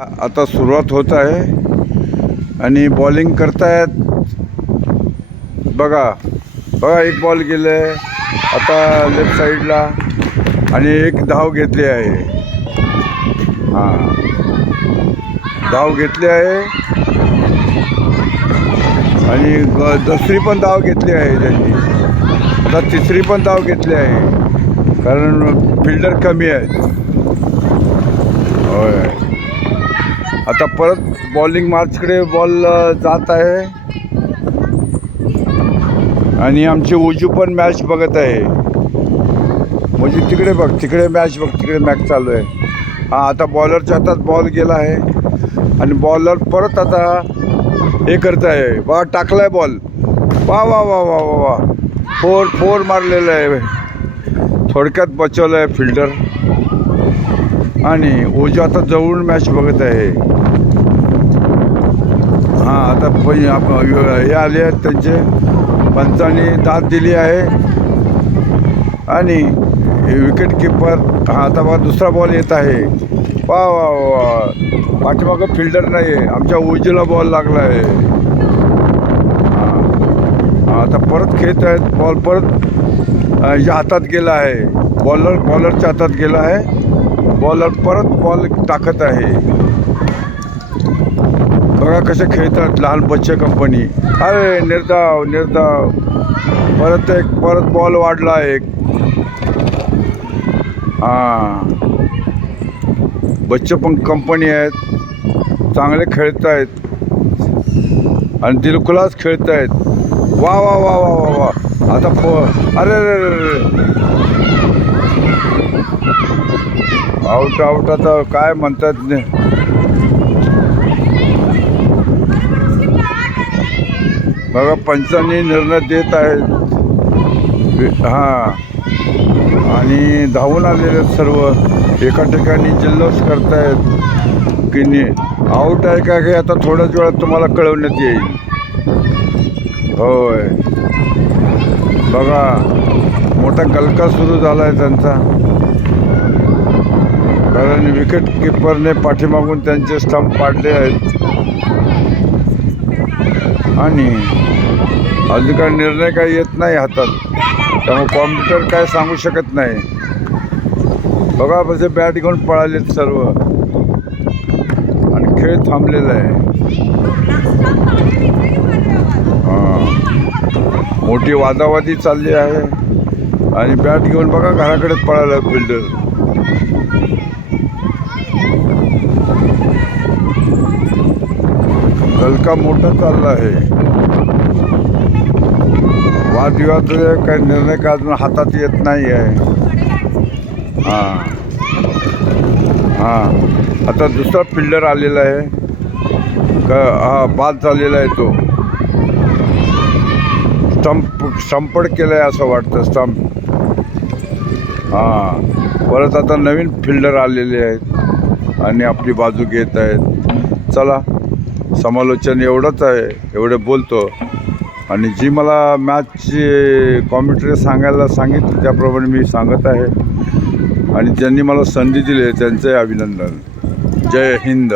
आता सुरुवात होत आहे आणि बॉलिंग करतायत. बघा बघा, एक बॉल गेले आता लेफ्ट साईडला आणि एक धाव घेतली आहे. हां, धाव घेतली आहे आणि दुसरी पण धाव घेतली आहे त्यांनी. आता तिसरी पण धाव घेतली आहे कारण फिल्डर कमी आहेत. होय, आता परत बॉलिंग मार्चकडे बॉल जात आहे आणि आमची उजू पण मॅच बघत आहे. म्हणजे तिकडे बघ, तिकडे मॅच बघ, तिकडे मॅच चालू आहे. हां, आता बॉलरच्या हातात बॉल गेला आहे आणि बॉलर परत आता हे करत आहे. वा, टाकलाय बॉल. वा वा वा वा वा वा, फोर मारलेलं आहे. थोडक्यात बचवलं आहे फिल्डर आणि ओजू आता जवळून मॅच बघत आहे. हां, आता हे आले आहेत, त्यांचे पंचांनी दाद दिली आहे आणि विकेट किपर. हां, आता बघा दुसरा बॉल येत आहे. वा वा वा, पाठीमागं फिल्डर नाही आहे, आमच्या ओजूला बॉल लागला आहे. हां, आता परत खेळत आहेत. बॉल परत या हातात गेला आहे, बॉलरच्या हातात गेला आहे. बॉलर परत बॉल टाकत आहे. बघा कसे खेळतात लहान बच्चे कंपनी. अरे निर्धाव निर्धाव, परत बॉल वाढला एक. हां, बच्चे पण कंपनी आहेत, चांगले खेळत आहेत आणि दिलखुलास खेळत आहेत. वा वा वा वा वा वा, आता अरे आउट आता काय म्हणतात ने. बघा पंचांनी निर्णय देत आहेत. हां, आणि धावून आलेले सर्व एका ठिकाणी जल्लोष करतायत की आऊट आहे का हे आता थोड्याच वेळात तुम्हाला कळवण्यात येईल. होय, बघा मोठा गलका सुरू झाला आहे त्यांचा कारण विकेट किपरने पाठीमागून त्यांचे स्टंप पाडले आहेत आणि अजून काय निर्णय काही येत नाही हातात, त्यामुळे कॉम्प्युटर काय सांगू शकत नाही. बघा कसे बॅट घेऊन पळालेत सर्व आणि खेळ थांबलेला आहे. हां, मोठी वादावादी चालली आहे आणि बॅट घेऊन बघा घराकडेच पळाला फिल्डर. गलका मोठा चालला आहे. वादविवाद काही निर्णय का अजून हातात येत नाही आहे. हां हां, आता दुसरा फिल्डर आलेला आहे का. हा, बाद झालेला आहे तो. स्टंपड केलं आहे असं वाटतं, स्टंप. हां, परत आता नवीन फिल्डर आलेले आहेत आणि आपली बाजू घेत आहेत. चला, समालोचन एवढंच आहे, एवढं बोलतो आणि जी मला मॅचची कॉमेंट्री सांगायला सांगितली त्याप्रमाणे मी सांगत आहे आणि ज्यांनी मला संधी दिली त्यांचे अभिनंदन. जय हिंद.